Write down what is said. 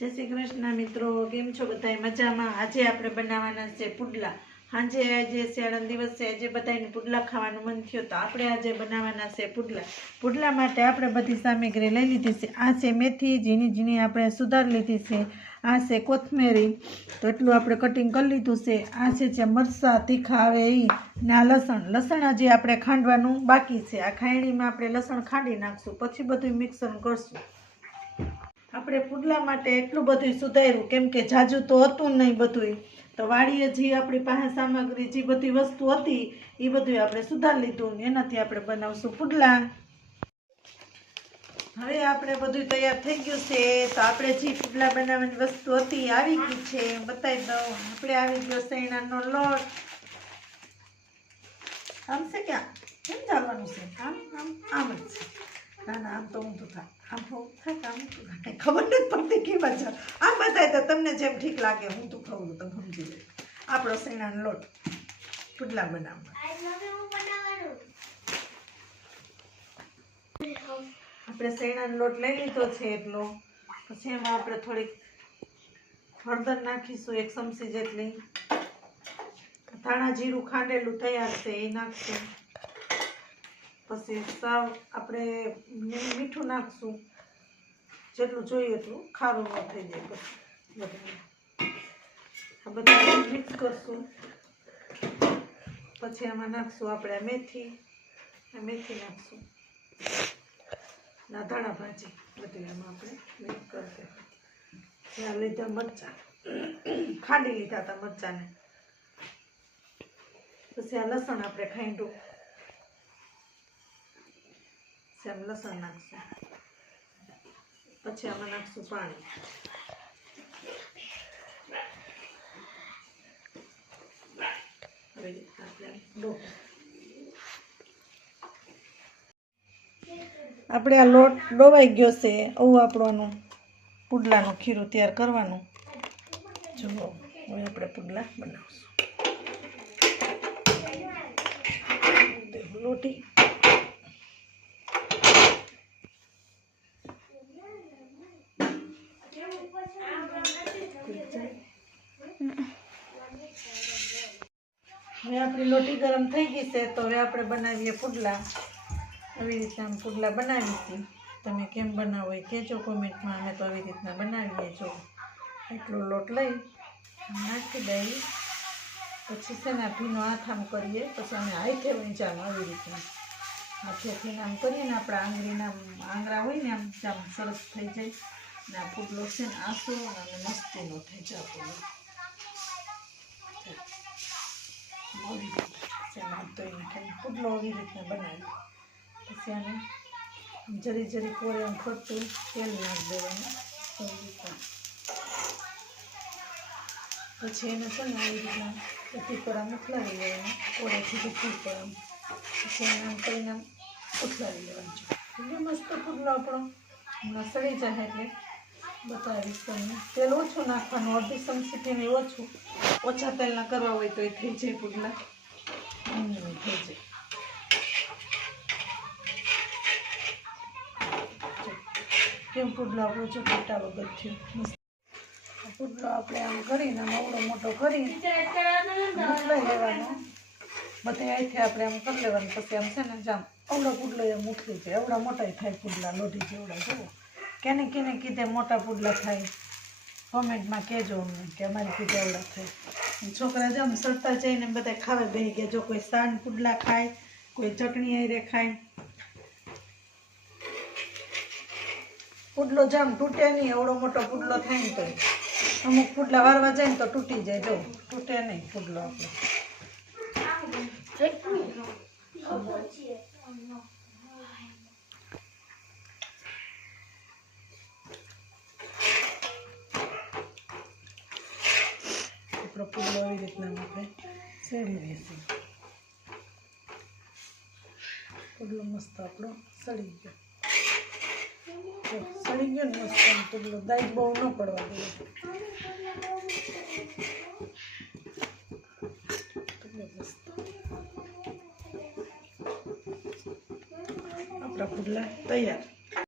जय श्री कृष्ण मित्रों, केम छो बधाई मजामां। आजे आपणे बनाववाना छे पुडला। सांजे आजे शियाळानो दिवस छे, आजे बधाने पुडला खावानुं मन थयुं तो आपणे आजे बनाववाना छे पुडला। पुडला माटे आपणे बधी सामग्री लई लीधी छे। आ छे मेथी झीणी झीणी आपणे सुधार लीधी छे। आ छे कोथमेरी तो एटલું આપણે કટિંગ કરી લીધું છે। આ છે મરચાં तीखा આવે ઈ ને આ લસણ હજી આપણે ખાંડવાનું બાકી છે। આ ખાયણીમાં આપણે લસણ ખાંડી નાખશું, પછી બધું મિક્સર કરશું। આપણે પુડલા માટે એટલું બધું સુધાર્યું, કેમ કે જાજુ તો હતું નહીં બધું, તો વાડીએ જે આપણી પાસે સામગ્રી જે બધી વસ્તુ હતી એ બધું આપણે સુધારી લીધું ને એનાથી આપણે બનાવશું પુડલા। હવે આપણે બધું તૈયાર થઈ ગયું છે, તો આપણે જે પુડલા બનાવવાની વસ્તુ હતી આવી ગઈ છે। બતાવી દઉં, આપણે આવી ગયો શેણાનો લોટ। આમ છે કે કેમ ચાલવાનું છે? આમ આમ આમ જ છે। ના ના આમ તો ઊંધું થાય, આમ થાય કે આમ થાય, ખબર નથી પડતી કેમ જ આમ બતાય તો તમને જેમ ઠીક લાગે હું તો ખબર તમે સમજી લે। આપણો શેણાનો લોટ પુડલા બનાવવા આપણે શેણાનો લોટ લઈ લીધો છે એટલો। પછી એમાં આપણે થોડીક હળદર નાખીશું, 1 ચમચી જેટલી। ધાણા જીરું ખાંડેલું તૈયાર છે એ નાખશું। પછી સાવ આપણે મીઠું નાખશું, જેટલું જોઈએ એટલું, ખારું ન થઈ જાય। પછી આ બધું મિક્સ કરશું। પછી આમાં નાખશું આપણે મેથી નાખશું, ના ધાણા ભાજી બધું એમાં આપણે મિક્સ કરી દઈશું। લીધા મરચાં ખાંડી લીધા હતા મરચાંને। પછી આ લસણ આપણે ખાંડ્યું, આમ લસણ નાખશું। પછી આમાં નાખશું પાણી। આપણે આ લોટ ડોવાઈ ગયો છે, આવું આપણું પુડલાનું ખીરું તૈયાર કરવાનું। જો હવે આપણે પુડલા બનાવશું। લોટી હવે આપણી લોટી ગરમ થઈ ગઈ છે, તો હવે આપણે બનાવીએ પુડલા। આવી રીતના આમ પુડલા બનાવીશું। તમે કેમ બનાવો એ કહેજો કોમેન્ટમાં। અમે તો આવી રીતના બનાવીએ। જો એટલો લોટ લઈ નાખી દઈએ, પછી છે ને ભીનો હાથ આમ કરીએ, પછી અમે હાથે વંચામાં આવી રીતના હાથેથી આમ કરીએ ને આપણા આંગળીના આંગળા હોય ને આમ સરસ થઈ જાય ને આ પુડલો છે ને આસો અને મસ્તીનો થઈ જાય પુડલો। પુડલો આવી રીતના બનાવી, પછી આને જરી જરી કોરે આમ ફરતું તેલ નાખી દેવાનું આવી રીતના। પછી એને છે ને આવી રીતના ઉઠી પર આમ ઉથલાવી લેવાનું, કોરેથી ઉઠી પર આમ, પછી એને આમ કરીને આમ ઉથલાવી લેવાનું। એટલે મસ્ત પુડલો આપણો હમણાં સડી જાય એટલે બતાવીશ તમને। તેલ ઓછું નાખવાનું, 1/2 ચમચીથી ઓછા તેલના કરવા હોય તો એ થઈ જાય પુડલા, થઈ જાય। કેમ પુડલો આપણો જો ઘટા વગર થયો। પુડલો આપણે આમ કરીને આમ અવડો મોટો કરી ઉથલાઈ લેવાનો, બધે અહીંથી આપણે આમ કરી લેવાનું। પછી આમ છે ને જામ અવડો પુડલો એમ ઉથલી જાય, એવડા મોટા થાય પુડલા, લોઢી જેવડા। જુઓ કેને કીધે મોટા પુડલા થાય, કોમેન્ટમાં કહેજો અમને કે અમારી કીધે એવડા થાય। છોકરા જામ સરતા જઈને બધા ખાવા બેસી ગયા। જો કોઈ સાન પુડલા ખાય, કોઈ ચટણી હારે ખાય। પુડલો જામ તૂટે નહીં, એવડો મોટો પુડલો થાય ને તો અમુક પુડલા વારવા જાય ને તો તૂટી જાય। જો તૂટે નહીં પુડલો આપણો। આપણો પુડલો આવી રીતના આપણે સળી લઈશું। પુડલો મસ્ત આપણો સળી ગયો, સળી ગયો ને મસ્ત પુડલો, દાઈ બહુ ન પડવા દે। આપણા પુડલા તૈયાર।